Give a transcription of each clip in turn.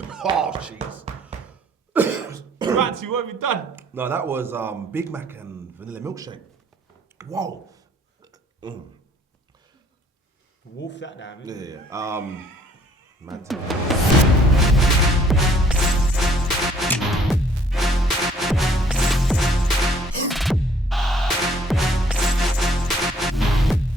Oh, jeez. Buatsi, what have you done? No, that was Big Mac and vanilla milkshake. Whoa. Wolf that down. Yeah. Man.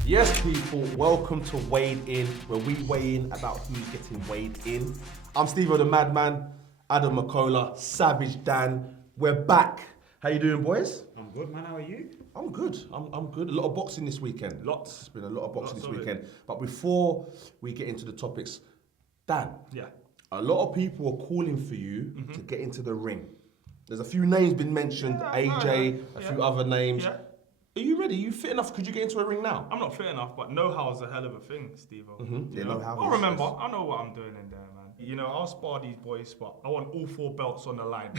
Yes, people, welcome to Weighed In, where we weigh in about who's getting weighed in. I'm Stevo The Madman, McKola, Savage Dan. We're back. How you doing, boys? I'm good, man. How are you? I'm good. I'm good. A lot of boxing this weekend. Lots. It's been a lot of boxing Lots this of weekend. But before we get into the topics, Dan. Yeah. A lot of people are calling for you to get into the ring. There's a few names been mentioned, AJ, a few other names. Yeah. Are you ready? Are you fit enough? Could you get into a ring now? I'm not fit enough, but know-how is a hell of a thing, Stevo. Yeah, know-how I is- remember. I know what I'm doing in there, man. You know, I'll spar these boys, but I want all 4 belts on the line.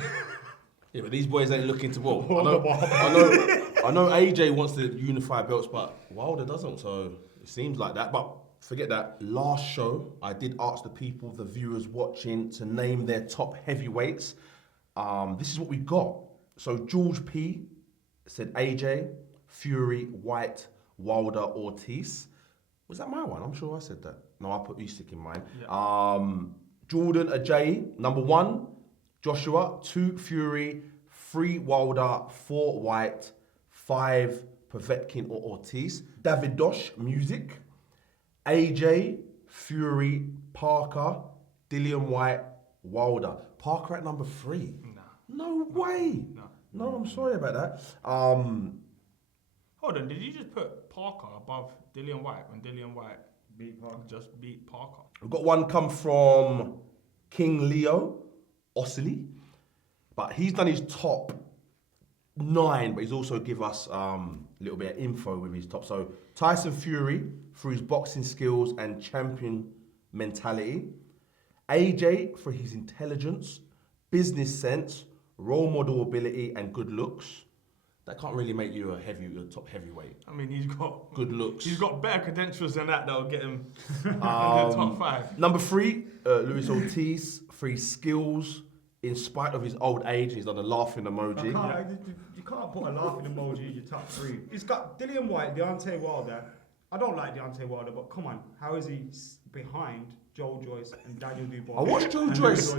Yeah, but these boys ain't looking to war. I know AJ wants to unify belts, but Wilder doesn't, so it seems like that. But forget that. Last show, I did ask the people, the viewers watching, to name their top heavyweights. This is what we got. So George P said AJ, Fury, White, Wilder, Ortiz. Was that my one? I'm sure I said that. No, I put Usyk in mine. Yeah. Jordan Ajayi, number 1. Joshua, 2 Fury, 3 Wilder, 4 White, 5 Povetkin or Ortiz. David Dosh, Music. AJ, Fury, Parker, Dillian Whyte, Wilder. Parker at number 3. No way. No, I'm sorry about that. Hold on, did you just put Parker above Dillian Whyte when Dillian Whyte just beat Parker? We've got one come from King Leo Okolie, but he's done his top 9, but he's also give us a little bit of info with his top. So Tyson Fury for his boxing skills and champion mentality. AJ for his intelligence, business sense, role model ability, and good looks. That can't really make you a top heavyweight. I mean, he's got Good looks. He's got better credentials than that'll get him in the top 5. Number 3, Luis Ortiz for his skills. In spite of his old age, he's done a laughing emoji. You can't put a laughing emoji in your top 3. He's got Dillian Whyte, Deontay Wilder. I don't like Deontay Wilder, but come on, how is he behind Joe Joyce and Daniel Dubois? I watched Joe Joyce.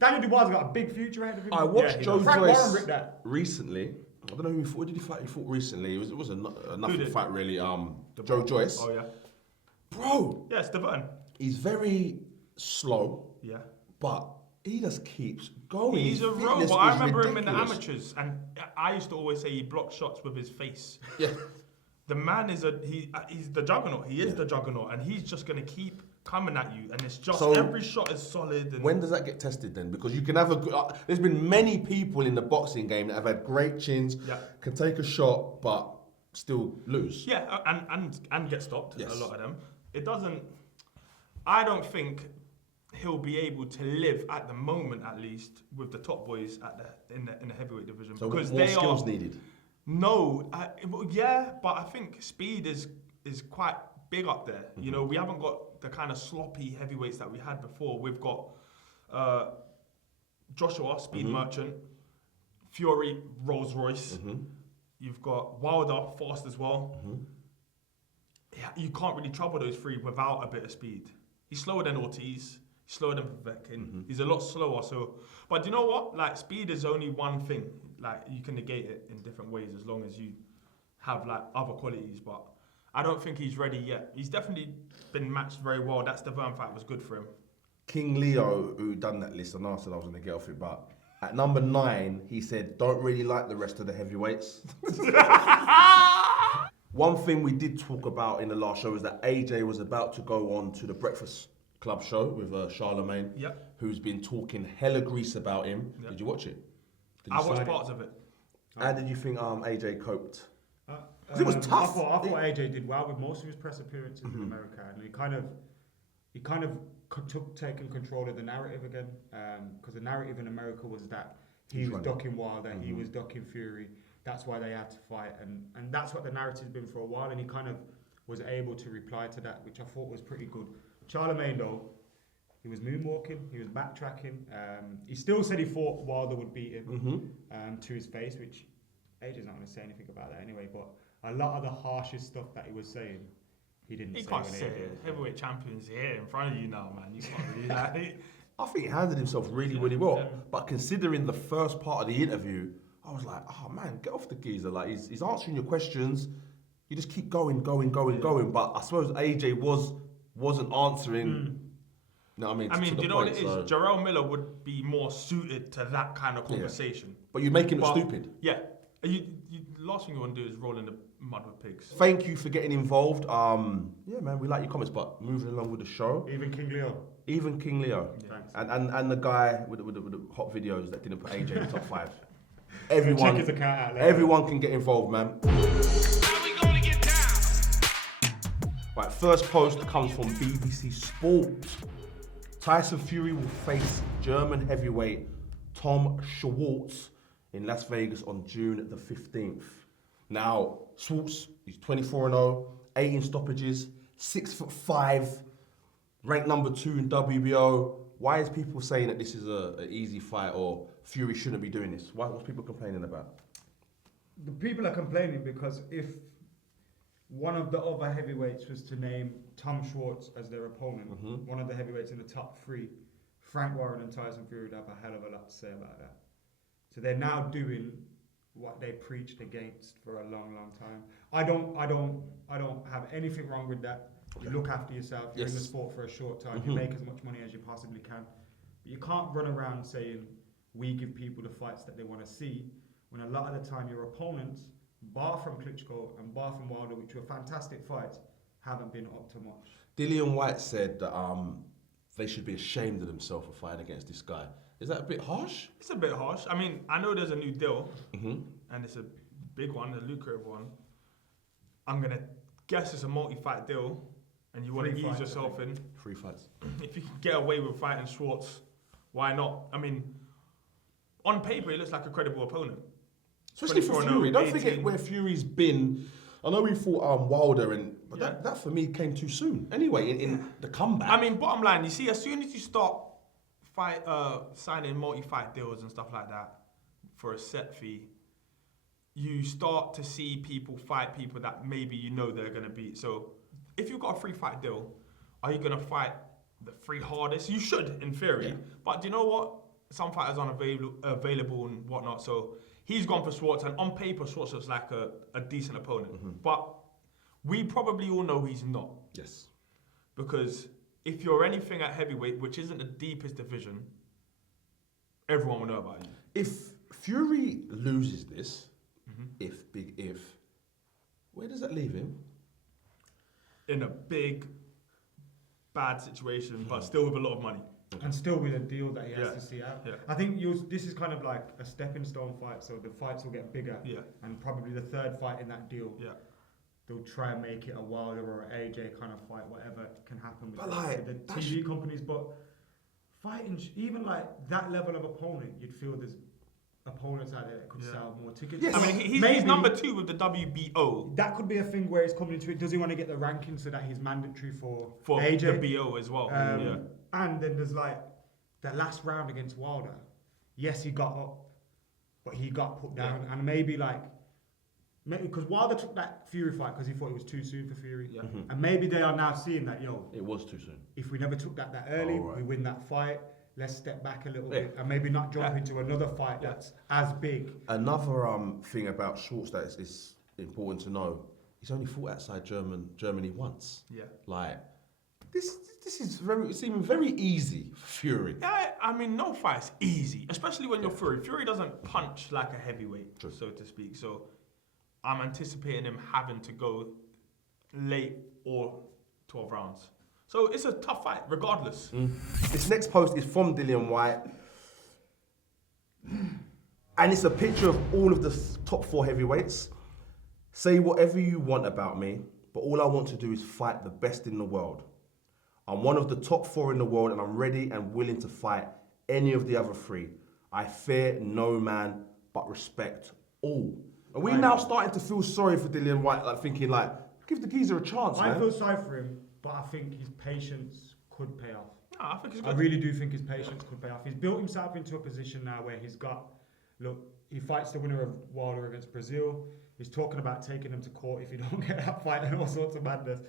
Daniel Dubois has got a big future ahead of him. I watched Joe Frank Warren Joyce ripped that. recently. I don't know who he fought. Who did he fight? He fought recently. It was a nothing did? fight really. Joe Joyce. Oh, yeah. Bro, Yeah, it's the button. he's very slow, Yeah. but he just keeps going. He's His a fitness robot. I is remember him in the ridiculous. amateurs, and I used to always say he blocked shots with his face. Yeah. The man is he's the juggernaut. He is the juggernaut, and he's just gonna keep coming at you, and it's just So, every shot is solid. And When does that get tested then? Because you can have a good. There's been many people in the boxing game that have had great chins, can take a shot, but still lose. yeah, and get stopped. Yes. A lot of them. It doesn't. I don't think he'll be able to live at the moment, at least, with the top boys in the heavyweight division, So because more they skills are needed. No, yeah, but I think speed is quite big up there. You know, we haven't got the kind of sloppy heavyweights that we had before. We've got Joshua, speed merchant, Fury, Rolls Royce. You've got Wilder, fast as well. Yeah, you can't really trouble those 3 without a bit of speed. He's slower than Ortiz. He's slower than Povetkin. He's a lot slower. So, but you know what? Like, speed is only one thing. Like, you can negate it in different ways as long as you have like other qualities. But I don't think he's ready yet. He's definitely been matched very well. That Stevan fight was good for him. King Leo, who done that list, and I said I was going to get off it, but at number 9, he said, don't really like the rest of the heavyweights. One thing we did talk about in the last show is that AJ was about to go on to the Breakfast Club show with Charlemagne, who's been talking hella grease about him. Did you watch it? I watched parts of it. How did you think AJ coped? It was tough. I thought AJ did well with most of his press appearances in America, and he kind of took taking control of the narrative again, because the narrative in America was that he was ducking Wilder, he was ducking Fury. That's why they had to fight, and that's what the narrative's been for a while. And he kind of was able to reply to that, which I thought was pretty good. Charlemagne though, He was moonwalking. He was backtracking. He still said he thought Wilder would beat him to his face, which AJ's not going to say anything about that anyway. But a lot of the harshest stuff that he was saying, he didn't say. He can't when say it. Heavyweight champion's here in front of you now, man. You can't really like. I think he handled himself really, really well. But considering the first part of the interview, I was like, oh man, get off the geezer. Like he's answering your questions. You just keep going. But I suppose AJ wasn't answering. You know what I mean? Do you know what it is? Jarrell Miller would be more suited to that kind of conversation. Yeah. But you're making it stupid. Yeah. You last thing you want to do is roll in the mud with pigs. Thank you for getting involved. Yeah, man, we like your comments, but moving along with the show. Even King Leo. Yeah. And the guy with the hot videos that didn't put AJ in the top 5. Everyone, check his account out later. Everyone can get involved, man. How we gonna get down? Right, first post comes from BBC Sport. Tyson Fury will face German heavyweight Tom Schwarz in Las Vegas on June the 15th. Now, Schwarz, he's 24-0, 18 stoppages, 6'5", ranked number 2 in WBO. Why is people saying that this is an easy fight or Fury shouldn't be doing this? What's people complaining about? The people are complaining because if one of the other heavyweights was to name Tom Schwarz as their opponent, one of the heavyweights in the top 3, Frank Warren and Tyson Fury would have a hell of a lot to say about that. So they're now doing what they preached against for a long, long time. I don't have anything wrong with that. You look after yourself. You're in the sport for a short time. You make as much money as you possibly can. But you can't run around saying we give people the fights that they want to see when a lot of the time your opponents, bar from Klitschko and bar from Wilder, which were fantastic fights, haven't been up to much. Dillian Whyte said that they should be ashamed of themselves for fighting against this guy. Is that a bit harsh? It's a bit harsh. I mean, I know there's a new deal, and it's a big one, a lucrative one. I'm going to guess it's a multi-fight deal, and you want to ease yourself in. 3 fights. If you can get away with fighting Schwarz, why not? I mean, on paper, he looks like a credible opponent. Especially for Fury. Don't forget where Fury's been. I know we fought Wilder, but that for me came too soon. Anyway, in the comeback. I mean, bottom line, you see, as soon as you start signing multi-fight deals and stuff like that for a set fee, you start to see people fight people that maybe you know they're going to beat. So if you've got a 3-fight deal, are you going to fight the 3 hardest? You should, in theory. Yeah. But do you know what? Some fighters aren't available and whatnot. So he's gone for Schwarz, and on paper, Schwarz looks like a decent opponent. But we probably all know he's not. Yes. Because if you're anything at heavyweight, which isn't the deepest division, everyone will know about you. If Fury loses this, big if, where does that leave him? In a big, bad situation, but still with a lot of money. And still with a deal that he has to see out. Yeah. I think this is kind of like a stepping stone fight, so the fights will get bigger. Yeah. And probably the 3rd fight in that deal, they'll try and make it a Wilder or an AJ kind of fight, whatever can happen with the TV companies. But fighting, even like that level of opponent, you'd feel there's opponents out there that could sell more tickets. Yes. I mean, he's number 2 with the WBO. That could be a thing where he's coming into it. Does he want to get the ranking so that he's mandatory for AJ? The BO as well. And then there's like that last round against Wilder. Yes, he got up, but he got put down. And maybe because Wilder took that Fury fight because he thought it was too soon for Fury. Yeah. And maybe they are now seeing that, it was too soon. If we never took that early, we win that fight. Let's step back a little bit and maybe not jump into another fight that's as big. Another thing about Schwarz that is important to know, he's only fought outside Germany once. Yeah. Like, this is seeming very easy for Fury. Yeah, I mean, no fight's easy, especially when you're Fury. Fury doesn't punch like a heavyweight, so to speak. So I'm anticipating him having to go late or 12 rounds. So it's a tough fight, regardless. This next post is from Dillian Whyte. And it's a picture of all of the top 4 heavyweights. Say whatever you want about me, but all I want to do is fight the best in the world. I'm one of the top 4 in the world, and I'm ready and willing to fight any of the other 3. I fear no man, but respect all. Are we now starting to feel sorry for Dillian Whyte, thinking give the geezer a chance, man? I feel sorry for him, but I think his patience could pay off. I think he's I good. really do think his patience could pay off. He's built himself into a position now where he fights the winner of Wilder against Brazil. He's talking about taking him to court if he don't get that fight and all sorts of madness.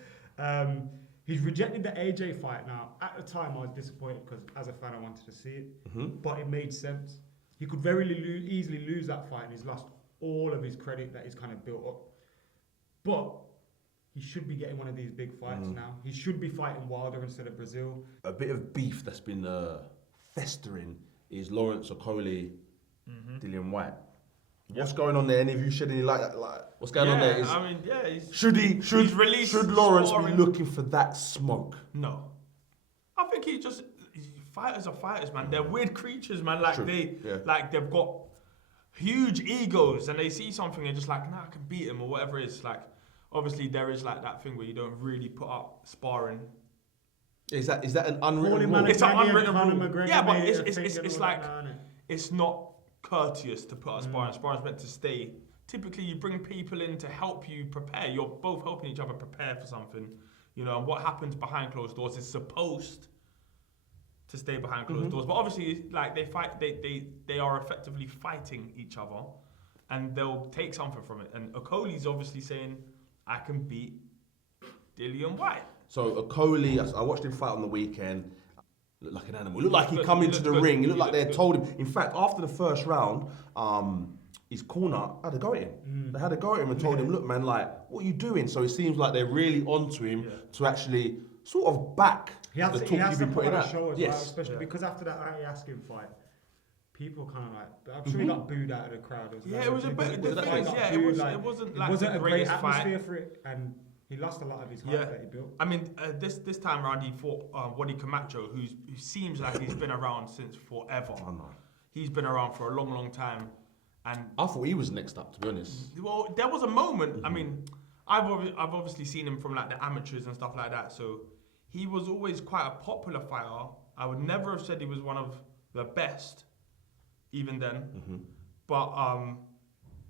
He's rejected the AJ fight now. At the time, I was disappointed because as a fan, I wanted to see it, but it made sense. He could very easily lose that fight, and he's lost all of his credit that he's kind of built up. But he should be getting one of these big fights now. He should be fighting Wilder instead of Brazil. A bit of beef that's been festering is Lawrence Okolie, Dillian Whyte. What's going on there? Any of you shed any light? Like, what's going on there? Should Lawrence be looking for that smoke? No. I think fighters are fighters, man. They're weird creatures, man. Like they've got huge egos and they see something and just like, nah, I can beat him or whatever it is. Like, obviously there is like that thing where you don't really put up sparring. Is that an unwritten rule? It's an unwritten rule. McGregor Yeah, but made it a it's thing like, and all that, it's not courteous to put up sparring. Sparring's meant to stay. Typically, you bring people in to help you prepare. You're both helping each other prepare for something. You know, and what happens behind closed doors is supposed to stay behind closed doors. But obviously, like they fight, they are effectively fighting each other, and they'll take something from it. And Okolie's obviously saying, "I can beat Dillian Whyte." So Okolie, I watched him fight on the weekend. Looked like an animal. Looked like he come into the ring. It looked like they had told him. In fact, after the first round, his corner had a go at him. They had a go at him and told him, "Look, man, like, what are you doing?" So it seems like they're really onto him to actually sort of back He has the to, talk he has you've to been put putting on a out. show as Yes. well, especially because after that Ali Askin fight, people kind of like, I'm sure he got booed out of the crowd as well. Yeah, it was a bit. The thing is, yeah, it wasn't like wasn't the a great greatest atmosphere fight. for it, and he lost a lot of his hype that he built. I mean, this time around, he fought Wadi Camacho, who seems like he's been around since forever. Oh, no. He's been around for a long, long time, and I thought he was next up, to be honest. well, there was a moment. I mean, I've obviously seen him from like the amateurs and stuff like that, so he was always quite a popular fighter. I would never have said he was one of the best, even then. But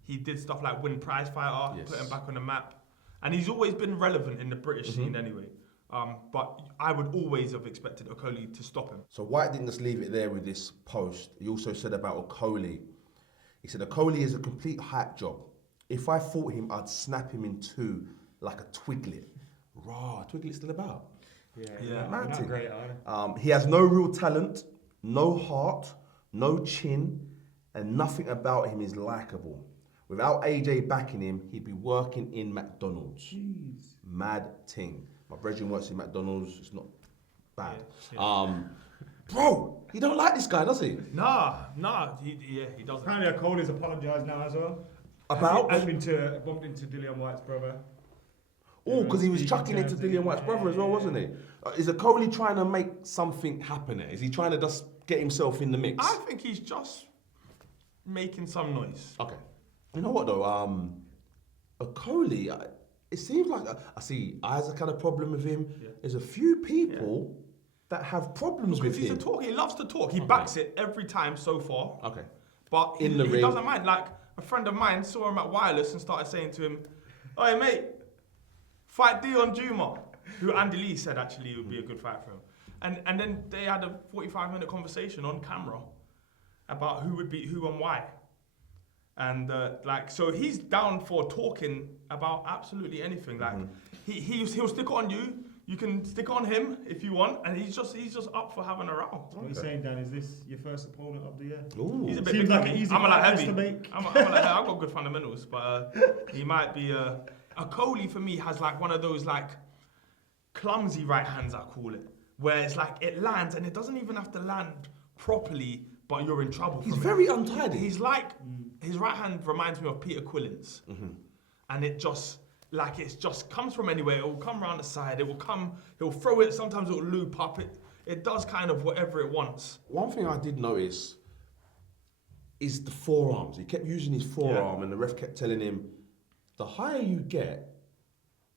he did stuff like win prize fighter, put him back on the map. And he's always been relevant in the British scene anyway. But I would always have expected Okolie to stop him. So White didn't just leave it there with this post. He also said about Okolie. He said, "Okolie is a complete hype job. If I fought him, I'd snap him in two like a twiglet." Raw, twiglet's still about. Yeah, not great, are they? He has no real talent, no heart, no chin, and nothing about him is likable. Without AJ backing him, he'd be working in McDonald's. Jeez. Mad ting. My brethren works in McDonald's. It's not bad. Yeah. Bro, he don't like this guy, does he? Nah, he doesn't. Apparently, Okolie's apologised now as well. About? Bumped into Dillian Whyte's brother. Oh, because he was chucking it to Dillian Whyte's brother as well, wasn't he? Is Okolie trying to make something happen there? Is he trying to just get himself in the mix? I think he's just making some noise. Okay. You know what though? Okolie, it seems like I see Isaac had a problem with him. Yeah. There's a few people that have problems with He's him. a talker. He loves to talk. He backs it every time so far. Okay. But he In the ring. doesn't mind. Like, a friend of mine saw him at Wireless and started saying to him, "Hey, mate, fight Dion Juma," who Andy Lee said actually would be a good fight for him. And then they had a 45-minute conversation on camera about who would beat who and why. And so he's down for talking about absolutely anything. Like he'll stick on you. You can stick on him if you want, and he's just up for having a row. What are you saying, Dan? Is this your first opponent of the year? Ooh. He's a bit Seems big. like an easy I'm a lot fight heavy. to make. I've got good fundamentals, but he might be Okolie for me has like one of those like clumsy right hands, I call it, where it's like it lands and it doesn't even have to land properly, but you're in trouble. He's from very it. untidy. He's like his right hand reminds me of Peter Quillen's, and it just comes from anywhere. It will come around the side. It will come. He'll throw it. Sometimes it will loop up. It does kind of whatever it wants. One thing I did notice is the forearms. He kept using his forearm, and the ref kept telling him, the higher you get,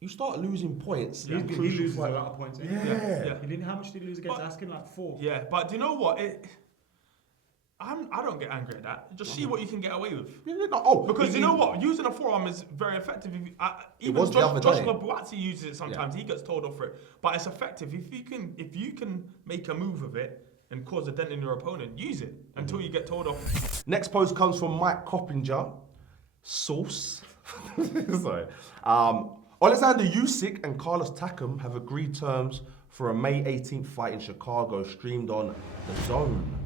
you start losing points. He loses a lot of points. Yeah. He didn't. How much did he lose against Askin? Like 4. Yeah, but do you know what? I don't get angry at that. Just see what you can get away with. Because you know what? Using a forearm is very effective. Even Joshua Buatsi uses it sometimes. He gets told off for it. But it's effective. If you can make a move of it and cause a dent in your opponent, use it until you get told off. Next post comes from Mike Coppinger. Sauce. Sorry. Oleksandr Usyk and Carlos Takam have agreed terms for a May 18th fight in Chicago, streamed on The Zone.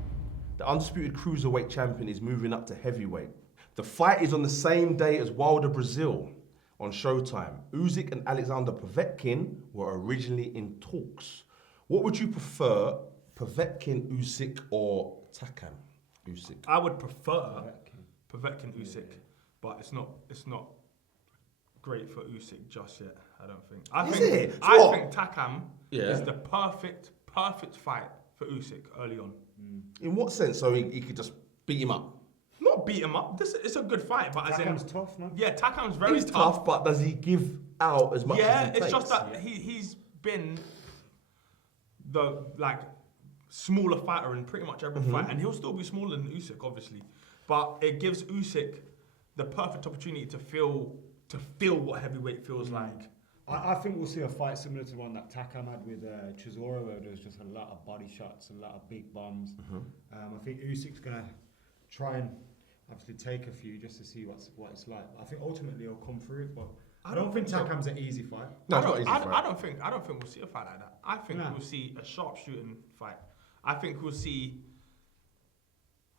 The undisputed cruiserweight champion is moving up to heavyweight. The fight is on the same day as Wilder Brazil on Showtime. Usyk and Alexander Povetkin were originally in talks. What would you prefer, Povetkin Usyk or Takam Usyk? I would prefer Povetkin Usyk, but it's not great for Usyk just yet. I don't think. I think Takam is the perfect fight for Usyk early on. In what sense? So he could just beat him up? Not beat him up. It's a good fight, but Takam's tough, man. Yeah, Takam's very He's tough, but does he give out as much as he takes? Yeah, it's just that he's been the smaller fighter in pretty much every fight, and he'll still be smaller than Usyk, obviously. But it gives Usyk the perfect opportunity to feel what heavyweight feels like. I think we'll see a fight similar to the one that Takam had with Chisora, where there's just a lot of body shots, a lot of big bombs. I think Usyk's going to try and obviously take a few just to see what it's like. I think ultimately he'll come through it, but I don't think Takam's an easy fight. No, it's not easy fight. I don't think we'll see a fight like that. I think we'll see a sharpshooting fight. I think we'll see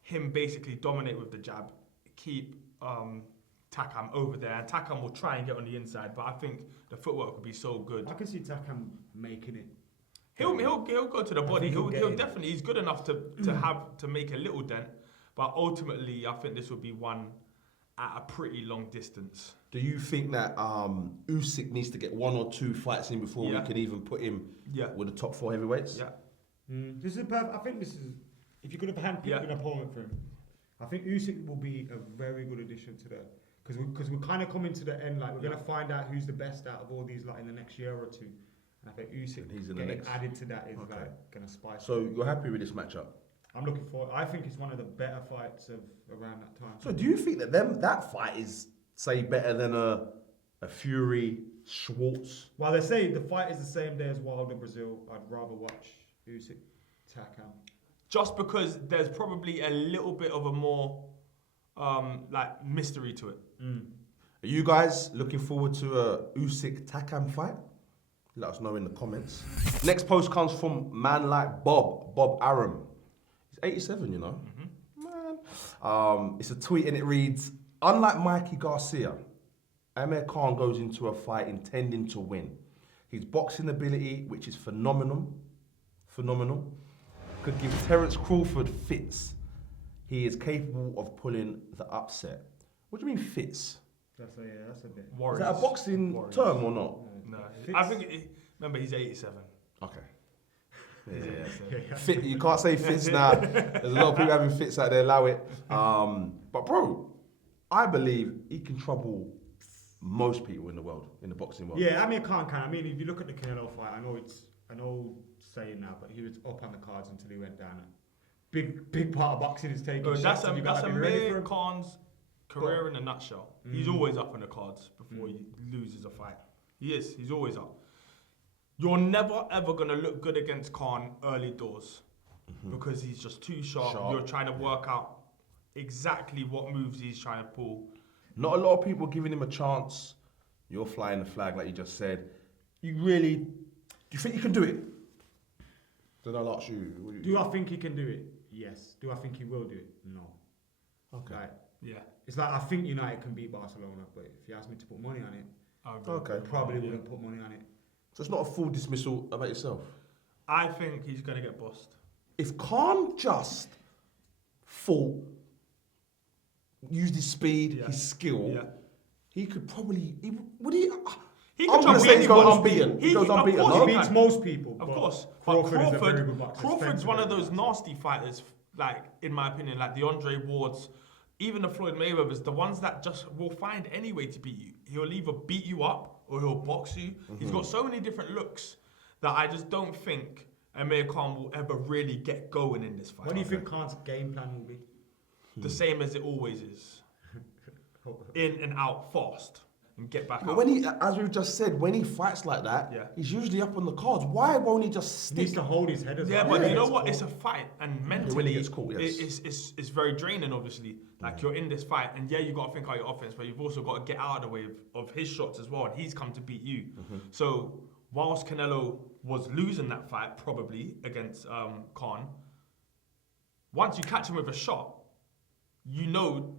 him basically dominate with the jab, keep Takam over there, and Takam will try and get on the inside, but I think the footwork will be so good. I can see Takam making it. He'll go to the body. He'll definitely. He's good enough to make a little dent, but ultimately, I think this will be one at a pretty long distance. Do you think that Usyk needs to get 1 or 2 fights in before we can even put him with the top 4 heavyweights? Yeah. This is perfect. I think this is, if you could have handpicked an opponent for him, I think Usyk will be a very good addition to the. Because we're kind of coming to the end, we're going to find out who's the best out of all these in the next year or two. And I think Usyk getting added to that is going to spice. So you're happy with this matchup? I'm looking forward. I think it's one of the better fights of around that time. So do you think that that fight is, say, better than a Fury Schwarz? Well, they say the fight is the same day as Wilder Brazil. I'd rather watch Usyk Takam. Just because there's probably a little bit of a more mystery to it. Are you guys looking forward to a Usyk Takam fight? Let us know in the comments. Next post comes from man like Bob Aram. He's 87, you know. Man. It's a tweet and it reads, unlike Mikey Garcia, Amir Khan goes into a fight intending to win. His boxing ability, which is phenomenal, could give Terence Crawford fits. He is capable of pulling the upset. What do you mean fits? That's a bit. Warriors. Is that a boxing term or not? No, I think. Remember, he's 87. Okay. Yeah. Fit. You can't say fits now. There's a lot of people having fits out there. Allow it. But bro, I believe he can trouble most people in the world, in the boxing world. Yeah, Amir Khan can. I mean, if you look at the Canelo fight, I know it's an old saying now, but he was up on the cards until he went down. Big part of boxing is taking shots. That's Amir Khan's career in a nutshell. He's always up on the cards before he loses a fight. He is. He's always up. You're never ever going to look good against Khan early doors because he's just too sharp. You're trying to work out exactly what moves he's trying to pull. Not a lot of people giving him a chance. You're flying the flag like you just said. Do you think you can do it? Did I ask you? Do I think he can do it? Yes. Do I think he will do it? No. Okay. It's like I think United can beat Barcelona, but if you ask me to put money on it, I probably wouldn't put money on it. So it's not a full dismissal about yourself? I think he's going to get bossed. If Khan just used his speed, his skill, he could probably... He can try to go unbeaten. He goes unbeaten. He beats most people. Of course. Crawford is a very good boxer. Crawford's one of those nasty fighters, in my opinion, like the Andre Wards, even the Floyd Mayweathers, the ones that just will find any way to beat you. He'll either beat you up or he'll box you. He's got so many different looks that I just don't think Amir Khan will ever really get going in this fight. What do you think Khan's game plan will be? The same as it always is. In and out fast and get back But out. when he, as we've just said, when he fights like that, Yeah. he's usually up on the cards. Why won't he just He needs stick? to hold his head as Yeah, well. but you know It's what? cool. It's a fight, and mentally, when he gets caught, yes. it's very draining. Obviously, like you're in this fight, and yeah, you got to think out your offense, but you've also got to get out of the way of his shots as well. And he's come to beat you. So whilst Canelo was losing that fight probably against Khan, once you catch him with a shot, you know,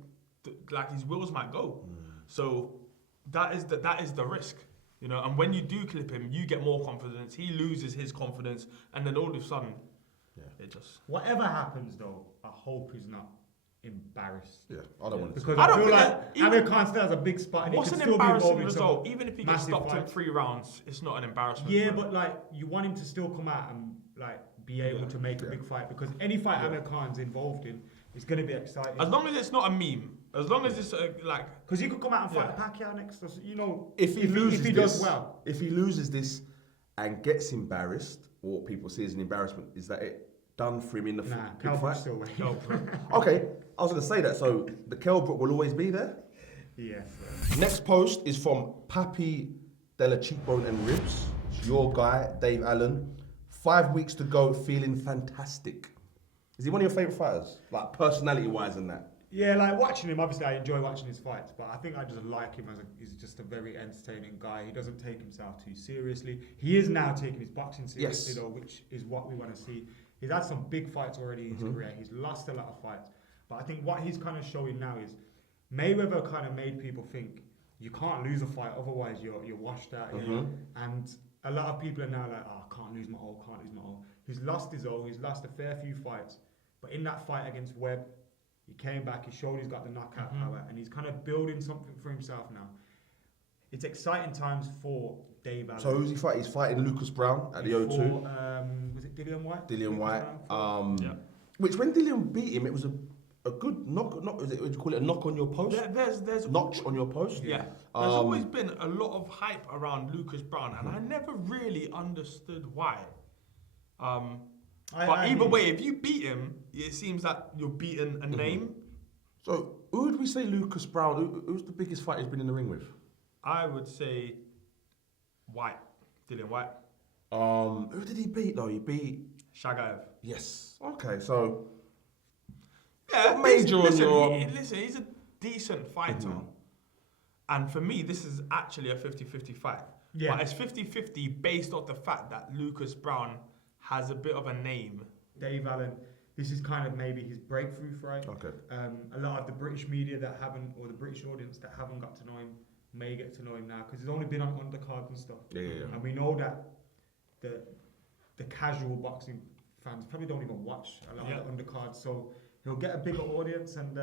like his wheels might go. So that is the risk. You know, and when you do clip him, you get more confidence. He loses his confidence, and then all of a sudden, it just. Whatever happens, though, I hope he's not embarrassed. Yeah, I don't want to. Because I I, don't feel think like that even- Amir Khan still has a big spot, and he What's can an still be involved embarrassing in result? some Even if he gets massive stopped in fights. 3 rounds, it's not an embarrassment. Yeah, for him. but like you want him to still come out and like be able Yeah. to make a big fight, because any fight Amir Khan's involved in is going to be exciting. As long as it's not a meme, as long as it's like. Because he could come out and fight Yeah. Pacquiao next, or, you know, If he loses if he this, does well. if he loses this and gets embarrassed, or what people see as an embarrassment, is that it done for him in the Nah, big Calvin's fight? still waiting. No, Okay, I was going to say that. So the Kelbrook will always be there. Yeah. Next post is from Papi Della Cheekbone and Ribs. It's your guy, Dave Allen. 5 weeks to go, feeling fantastic. Is he one of your favourite fighters? Like personality-wise and that? Yeah, like watching him, obviously I enjoy watching his fights, but I think I just like him as he's just a very entertaining guy. He doesn't take himself too seriously. He is now taking his boxing seriously Yes. though, which is what we want to see. He's had some big fights already in his career. He's lost a lot of fights. But I think what he's kind of showing now is Mayweather kind of made people think you can't lose a fight, otherwise you're washed out. You know? And a lot of people are now like, oh, I can't lose my all, can't lose my all. He's lost his all, he's lost a fair few fights. But in that fight against Webb, he came back, he showed he's got the knockout power, and he's kind of building something for himself now. It's exciting times for Dave Allen. So who's he fighting? He's fighting Lucas Brown at the O2. Before, was it Dillian Whyte? Dillian Whyte. Yeah. Which when Dillian beat him, it was a good knock. Would you call it a knock on your post? There's Notch on your post? Yeah. There's always been a lot of hype around Lucas Brown, and I never really understood why. But either way, if you beat him, it seems that you're beating a name. So who would we say Lucas Brown? Who's the biggest fight he's been in the ring with? I would say White, Dillian Whyte, Who did he beat though? He beat Shagaev. yes. Okay, so Yeah, major on listen, your- listen, he's a decent fighter. And for me, this is actually a 50-50 fight. Yeah. But it's 50-50 based off the fact that Lucas Brown has a bit of a name. Dave Allen, this is kind of maybe his breakthrough fight. Okay. A lot of the British media that haven't, or the British audience that haven't got to know him, may get to know him now because he's only been on undercards and stuff. Yeah. And we know that the casual boxing fans probably don't even watch a lot of the undercards, so he'll get a bigger audience, and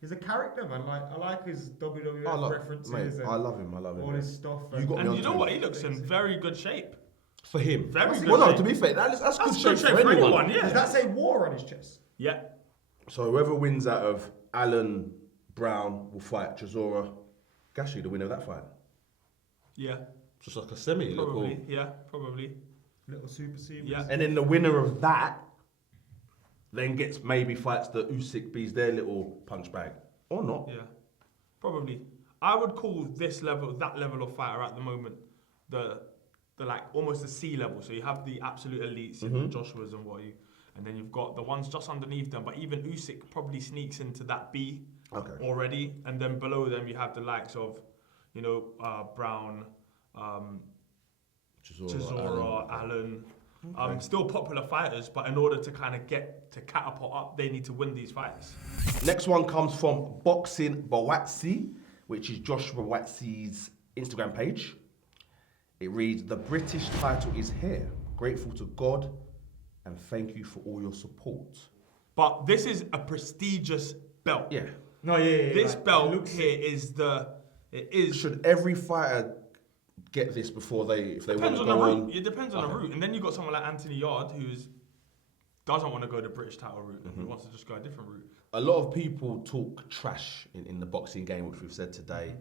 he's a character, man. Like I like his WWF references mate, and I love him. all his stuff. You got me And on you know to what? him. He looks in very good shape. For him. Very good Well, no, shape. to be fair, that's good That's shape good shape for for anyone. anyone, yeah. Does that say war on his chest? Yeah. So whoever wins out of Allen Brown will fight Chisora Gashi, the winner of that fight. Yeah. Just like a semi. look Probably. cool. Yeah, probably. Little super seamless. Yeah. And then the winner of that then gets maybe fights the Usyk bees their little punch bag. Or not. Yeah. Probably. I would call that level of fighter at the moment, the like almost the C level. So you have the absolute elites, the Joshuas and what you, and then you've got the ones just underneath them. But even Usyk probably sneaks into that B already, and then below them you have the likes of, Brown, Chisora, Allen. Still popular fighters, but in order to kind of get to catapult up, they need to win these fights. Next one comes from Boxing Buatsi, which is Joshua Buatsi's Instagram page. It reads, "The British title is here. Grateful to God and thank you for all your support." But this is a prestigious belt. Yeah. No, yeah. This like, belt it looks here is Should every fighter get this before if they want depends to on the go route. on? It depends on the route. And then you've got someone like Anthony Yard who doesn't want to go the British title route. He wants to just go a different route. A lot of people talk trash in the boxing game, which we've said today.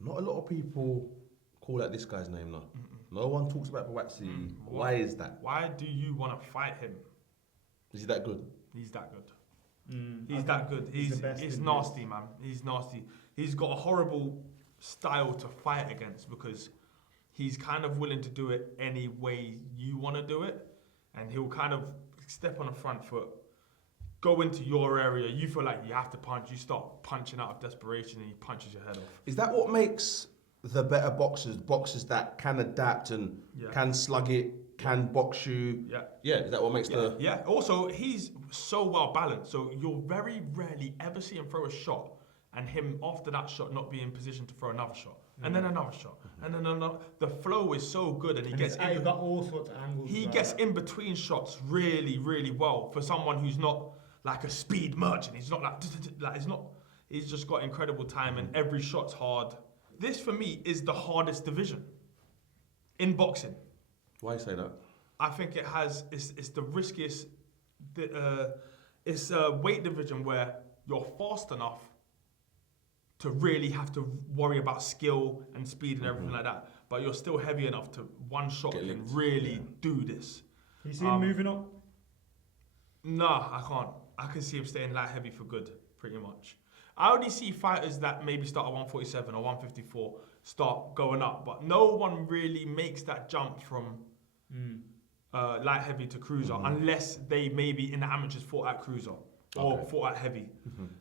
Not a lot of people call out this guy's name, no. No one talks about Buatsi. Why is that? Why do you want to fight him? Is he that good? He's that good. Mm, He's that good. He's the best in nasty, man. He's nasty. He's got a horrible style to fight against because he's kind of willing to do it any way you want to do it, and he'll kind of step on the front foot, go into your area. You feel like you have to punch. You start punching out of desperation, and he punches your head off. Is that what makes the better boxers that can adapt and can slug it, can box you? Yeah. Yeah, is that what makes the... Yeah, also, he's so well balanced, so you'll very rarely ever see him throw a shot and him, after that shot, not be in position to throw another shot. And then another shot. And then another. The flow is so good, and he gets in. You've got all sorts of angles. He gets in between shots really, really well for someone who's not like a speed merchant. He's not like it's not. He's just got incredible time, and every shot's hard. This for me is the hardest division in boxing. Why you say that? I think it has. It's the riskiest. It's a weight division where you're fast enough to really have to worry about skill and speed and everything like that, but you're still heavy enough to one shot can really do this. You see him moving up? Nah, I can't. I can see him staying light heavy for good, pretty much. I only see fighters that maybe start at 147 or 154 start going up, but no one really makes that jump from light heavy to cruiser unless they maybe in the amateurs fought at cruiser or fought at heavy.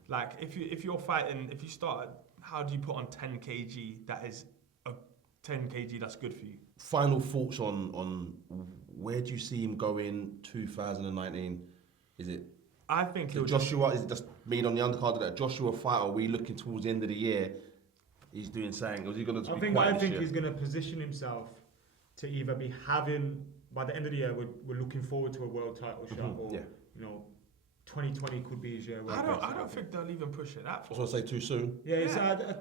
Like if you're fighting, if you start at, how do you put on 10 kg that is a 10 kg that's good for you? Final thoughts on where do you see him going 2019? Is it I think Joshua, is it just being on the undercard of that Joshua fight, or are we looking towards the end of the year? He's doing something, or is he going to be quiet? I think he's going to position himself to either be having, by the end of the year, we're looking forward to a world title shot, or, you know, 2020 could be his year. I don't think they'll even push it that far. I was going to say too soon. Yeah.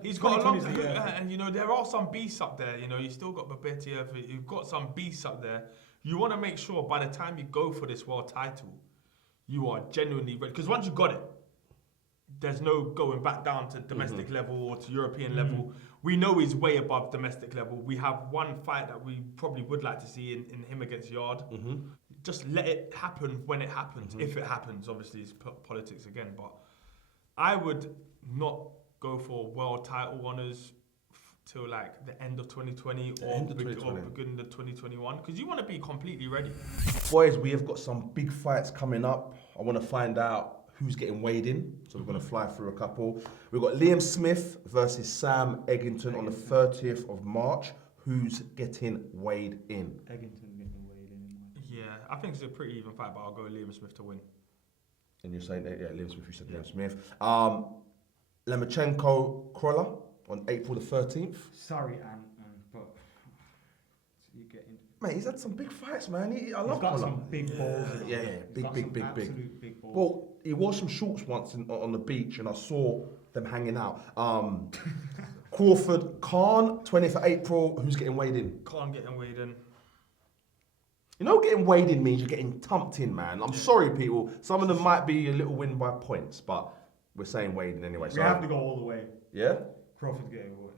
He's got a long and you know, there are some beasts up there. You know, you still got Babetiev, you've got some beasts up there. You want to make sure by the time you go for this world title, you are genuinely ready. Because once you got it, there's no going back down to domestic level or to European level. We know he's way above domestic level. We have one fight that we probably would like to see in him against Yard. Just let it happen when it happens. If it happens, obviously it's politics again. But I would not go for world title honours till like the end of 2020 or beginning of 2021, because you want to be completely ready. Boys, we have got some big fights coming up. I want to find out who's getting weighed in, so we're going to fly through a couple. We've got Liam Smith versus Sam Eggington on the 30th of March. Who's getting weighed in? Eggington getting weighed in. Yeah, I think it's a pretty even fight, but I'll go Liam Smith to win. And you're saying, Liam Smith, you said Liam Smith. Lemachenko Krolla on April the 13th. Sorry, but you getting. Mate, he's had some big fights, man. I love got Krolla. some big balls. Yeah, big. Absolute big balls. Well, he wore some shorts once on the beach, and I saw them hanging out. Crawford Khan, 20th of April. Who's getting weighed in? Khan getting weighed in. You know, getting weighed in means you're getting tumped in, man. I'm sorry, people. Some of them might be a little win by points, but we're saying weighed in anyway. We have to go all the way. Yeah? Crawford's getting away.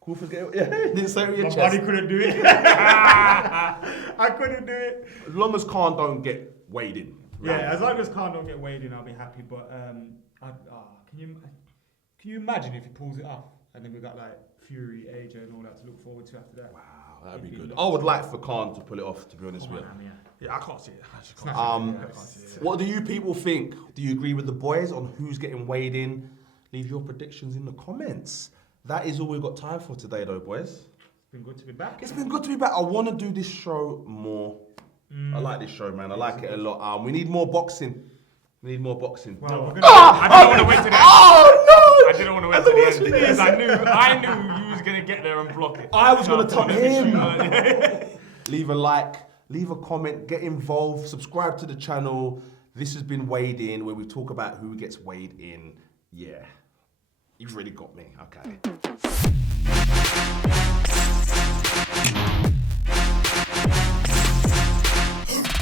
Crawford's getting away? Yeah, didn't say it with your My chest. body couldn't do it. I couldn't do it. As long as Khan don't get weighed in. Yeah, as long as Khan don't get weighed in, I'll be happy. But can you imagine if he pulls it off, and then we got like Fury, AJ, and all that to look forward to after that? Wow, that'd be good. I would like for Khan to pull it off, to be honest with you. Yeah, I can't see it. I just can't see it. What do you people think? Do you agree with the boys on who's getting weighed in? Leave your predictions in the comments. That is all we've got time for today, though, boys. It's been good to be back. It's been good to be back. I want to do this show more. I like this show, man. I like it a lot. We need more boxing. We need more boxing. Well, I didn't want to wait to the end. Oh no! I didn't want to wait to the end because I knew you was gonna get there and block it. I was gonna top him. Leave a like, leave a comment, get involved, subscribe to the channel. This has been Weighed In, where we talk about who gets weighed in. Yeah, you've really got me. Okay.